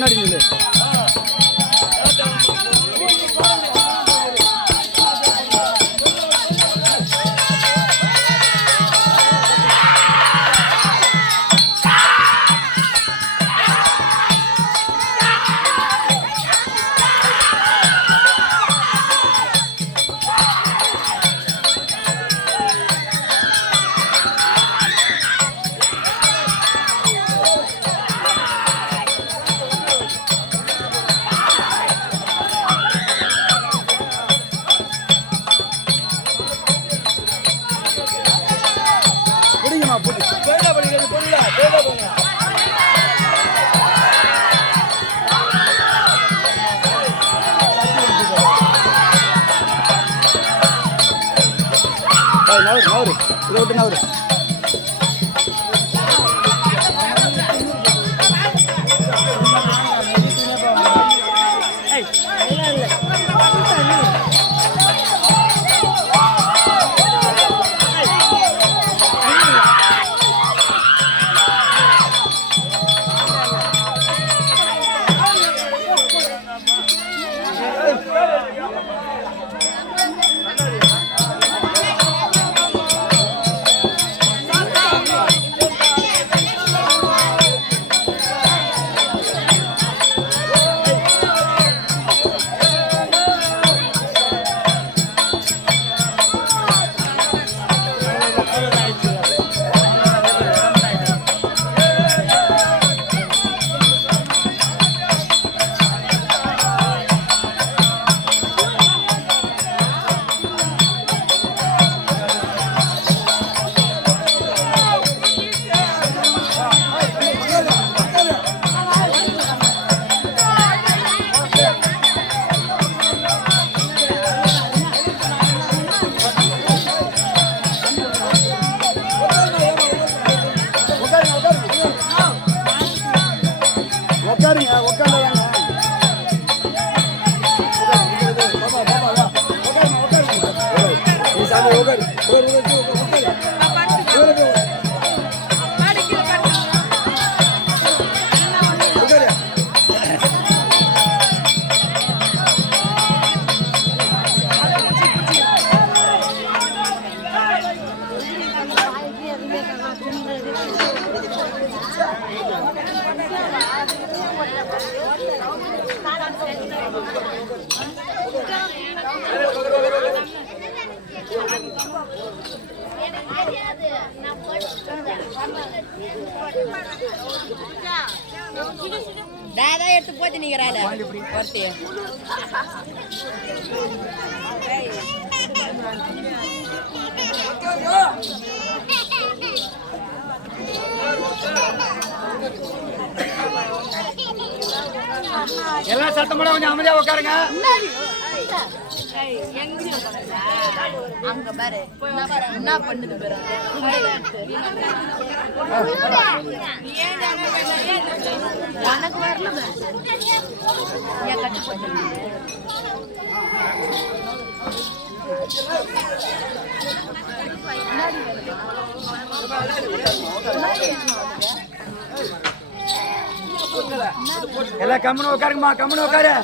முன்னாடி நில்லு. நவரு இதை விட்டு நவரு. दादा எடுத்து போட்டு நீங்கறால ஒருத்தி எல்லாம் சத்தம் போட கொஞ்சம் அமைதியா உட்காருங்க. அங்க பாரு என்ன பண்ணுது பாரு எனக்கு வரல ஏன் கட்டி போட்டு எல்லாம் கம்முன்னு உட்காருங்கம்மா, கம்முன்னு உட்காரு.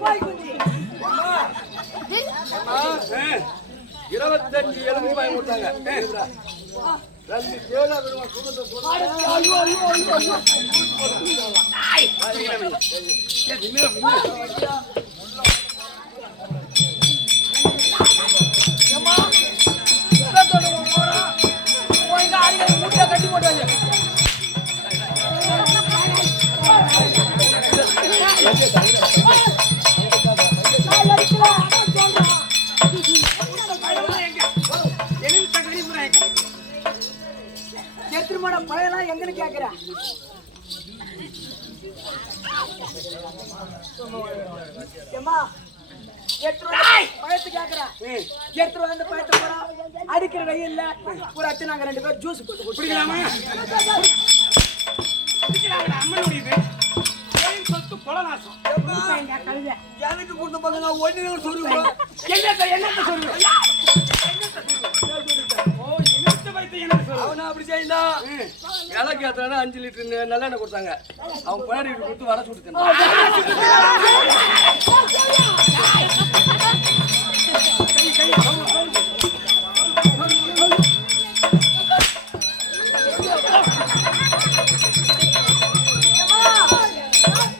கோய் குஞ்சு 25 எலும்பு பாயம் கொடுத்தாங்க. 2 தேவதா பெருமாள் குடும்பத்தை கட்டி போட்டாங்க திருமண பழையெல்லாம் எங்கன்னு கேக்குற பழத்து கேக்குறேன் எடுத்துட்டு வந்து பழத்து போறோம் அடிக்கிற வெயில்ல ஒரு அத்து நாங்க 2 பேரும் ஜூஸ் போட்டு குடிக்கலாமா எனக்கு கூட்டு பக்கம் ஒண்ணு சொல்லுவோம் என்ன சொல்லுவேன் அவனை அப்படி செய்யல விலைக்கு ஏத்துறானா 5 லிட்டர் நல்லெண்ணெய் கொடுத்தாங்க. அவன் பின்னாடி கொடுத்து வர சுட்டு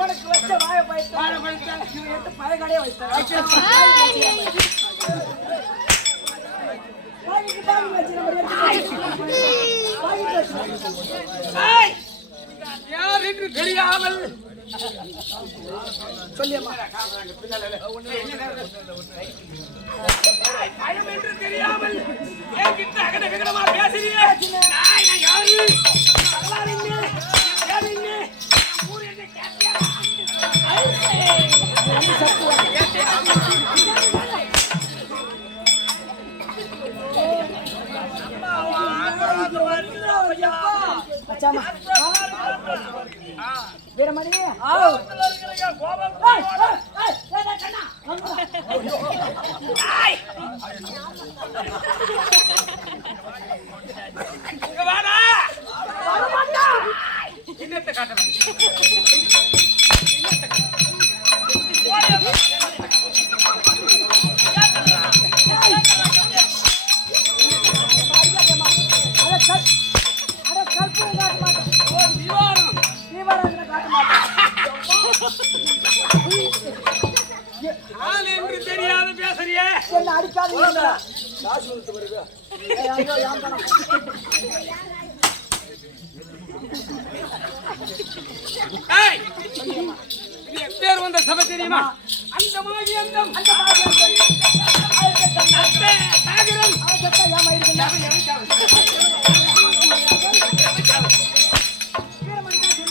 உனக்கு வச்ச வாழை பழத்தை பழைய கடையை வைத்தான் யார் என்று தெரியாமல் சொல்லியம்மா பயம் என்று தெரியாமல் என்கிட்ட அகடகடமா பேசுறீங்க. நான் யாரு ஊர் என்ன கேட்டியா வீரமணி என்னத்தை காட்டுறேன் தெரியாத பேசுறிய என்ன அடிக்காதீங்க காசு கொடுத்து வருது ஐயோ யாம்பனா ஏய் இது பேர் வந்த சபை தெரியுமா அந்த மாகி அந்த சாகரம் அவசத்த யாமா இருக்குங்க வீரமணி சொல்லி